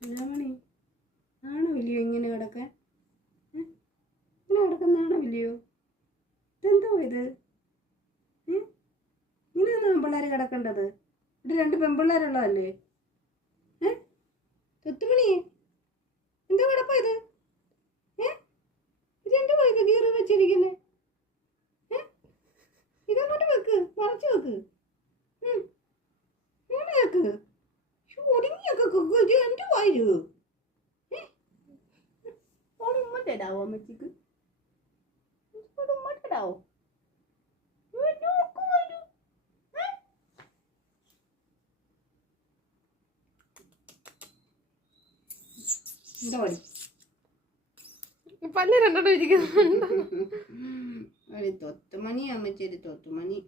സുനാമണി ആണോ ഇല്ലയോ ഇങ്ങനെ കിടക്കാൻ? ഇങ്ങനെ കിടക്കുന്നതാണോ ഇല്ലയോ? ഇതെന്തോ ഇത്? ഇങ്ങനെയാണോ പിള്ളേർ കിടക്കേണ്ടത്? ഇവിടെ 2 പെൺപിള്ളേരുള്ളതല്ലേ? തൊത്തുമണി എന്തോ കിടപ്പാ ഇത്? ഇതെന്തോ ഇത് കീറി വെച്ചിരിക്കുന്നേ? ഇതങ്ങോട്ട് വെക്ക്, മറച്ചു വെക്ക്. ഇങ്ങനെ വെക്ക്. ഒടുങ്ങിയൊക്കെ എന്റെ വായു ഉമ്മ തരാവോ അമ്മച്ചിക്ക്? ഉമ്മ തരാവോ? എന്താ പടി പല്ല് രണ്ടെണ്ണം ഇരിക്കുന്നുണ്ട്. തൊത്തുമണി അമ്മച്ചേരി തൊത്തുമണി.